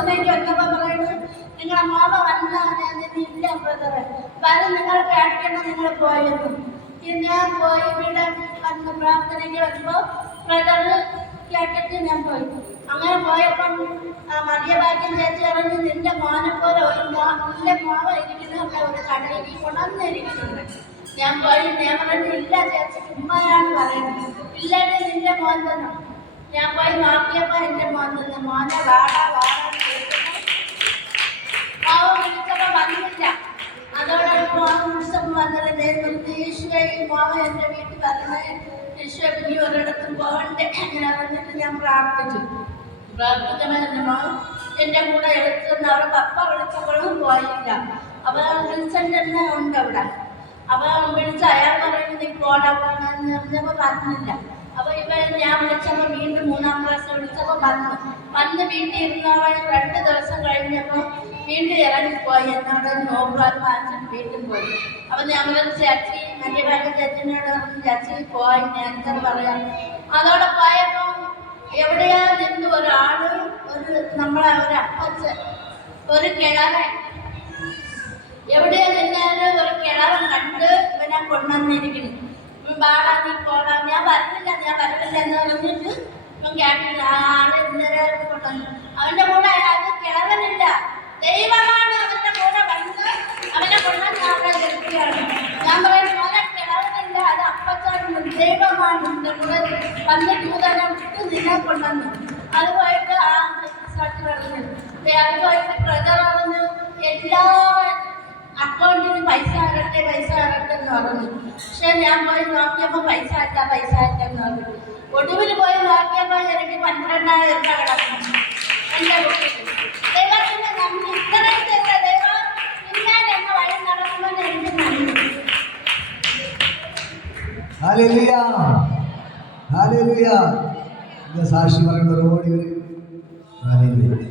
പ്രാർത്ഥനയ്ക്ക് വന്നപ്പോൾ പറയുന്നത് നിങ്ങളെ മോമ ഇല്ല ബ്രദറെ വരും, നിങ്ങൾ പേടിക്കണം, നിങ്ങൾ പോയിരുന്നു. ഞാൻ പോയി ഇവിടെ വന്ന് പ്രാർത്ഥനയ്ക്ക് വരുമ്പോൾ ബ്രദറ് കേട്ടിട്ട് ഞാൻ പോയി. അങ്ങനെ പോയപ്പം മധ്യഭാഗ്യം ചേച്ചി പറഞ്ഞു നിന്റെ മോനെ പോലെ ഒരു നല്ല മോവ ഇരിക്കുന്ന ഒരു കടയിൽ കൊണ്ടുവന്നിരിക്കുന്നുണ്ട്. ഞാൻ പോയി ഞാൻ പറഞ്ഞു ഇല്ല ചേച്ചി ഉമ്മയാണ് പറയുന്നത്. ഇല്ലാതെ നിന്റെ മോൻ തന്നെ. ഞാൻ പോയി നോക്കിയപ്പോൾ എൻ്റെ മോൻ തന്നെ. മോനെ വാടാ മോവ വിളിച്ചപ്പോൾ വന്നില്ല. അതോടെ മോൻ വിളിച്ചപ്പോൾ വന്നില്ല. ഈശോയെ ഈ മോവ എൻ്റെ വീട്ടിൽ വരണേ, ഈശോ ഇനി ഒരിടത്തും പോകണ്ടേ അങ്ങനെ പറഞ്ഞിട്ട് ഞാൻ പ്രാർത്ഥിച്ചു. പ്രാർത്ഥിക്കണം എൻ്റെ മോൻ എൻ്റെ കൂടെ എടുത്തുനിന്ന് അവിടെ പപ്പ വിളിച്ചപ്പോഴും പോയില്ല. അപ്പോൾ വിളിച്ചെൻ്റെ തന്നെ ഉണ്ട് അവിടെ. അപ്പോൾ വിളിച്ച് അയാൾ പറയുന്നത് നീ പോടാ പോണെന്ന് പറഞ്ഞപ്പോൾ പറഞ്ഞില്ല. അപ്പോൾ ഞാൻ വിളിച്ചപ്പോൾ വീണ്ടും 3ാം ക്ലാസ് വിളിച്ചപ്പോൾ വന്ന് വീട്ടിൽ ഇരുന്നവൻ 2 ദിവസം കഴിഞ്ഞപ്പോൾ വീണ്ടും ഇറങ്ങിപ്പോയി. എന്നോട് നോക്കാൻ വാങ്ങിച്ചിട്ട് വീട്ടിൽ പോയി. അപ്പോൾ ഞാൻ പറഞ്ഞു ചേച്ചി മറ്റേ ഭാര്യ ചേച്ചിനോട് പറഞ്ഞു ചേച്ചി പോയി ഞാൻ എന്താ പറയാം. അതോടെ പോയപ്പോൾ എവിടെയാ നിന്ന് ഒരാള് നമ്മളെ ഒരു അപ്പച്ചൻ ഒരു കിഴവൻ എവിടെയാ നിന്നാലും ഒരു കിഴവൻ കണ്ട് ഇവനെ കൊണ്ടുവന്നിരിക്കുന്നു. പാടാ നീ പോടാ. ഞാൻ വരുന്നില്ല എന്ന് പറഞ്ഞിട്ട് ഇവൻ കേട്ടില്ല. ആള് ഇന്നലെ കൊണ്ടുവന്നു. അവന്റെ കൂടെ അത് കിഴവനില്ല, ദൈവമാണ് അവന്റെ കൂടെ വന്ന് അവനെ കൊണ്ടുവന്ന് അവിടെ നിർത്തിയാണ്. ഞാൻ പറയുന്നത് പോലെ കിഴവനില്ല, അത് അപ്പച്ചാണ്, ദൈവമാണ് എന്റെ കൂടെ വന്ന് ദൂതനെ വിട്ട് നിന്നെ കൊണ്ടുവന്നു. അത് പോയിട്ട് ആ സാക്ഷി പറഞ്ഞു. അത് പോയിട്ട് പ്രജാന്ന് എല്ലാ അക്കൗണ്ടിന് പൈസ ആകട്ടെ എന്ന് പറഞ്ഞു. പക്ഷെ ഞാൻ പോയി നോക്കിയപ്പോൾ പൈസ എന്ന് പറഞ്ഞു. ഒടുവിൽ പോയി നോക്കിയപ്പോൾ എനിക്ക് 12,000 രൂപ കിടക്കുന്നു എൻ്റെ വീട്ടിൽ. ദൈവത്തിൻ്റെ നന്ദി. ഇത്രയും ചെയ്ത ദൈവം ഇന്നാൻ എന്നെ വഴി നടക്കുമെന്ന് എനിക്ക് നന്ദി. Hallelujah hallelujah. സാക്ഷി പറയുന്ന ഓടി വരും. ഹല്ലേലൂയ.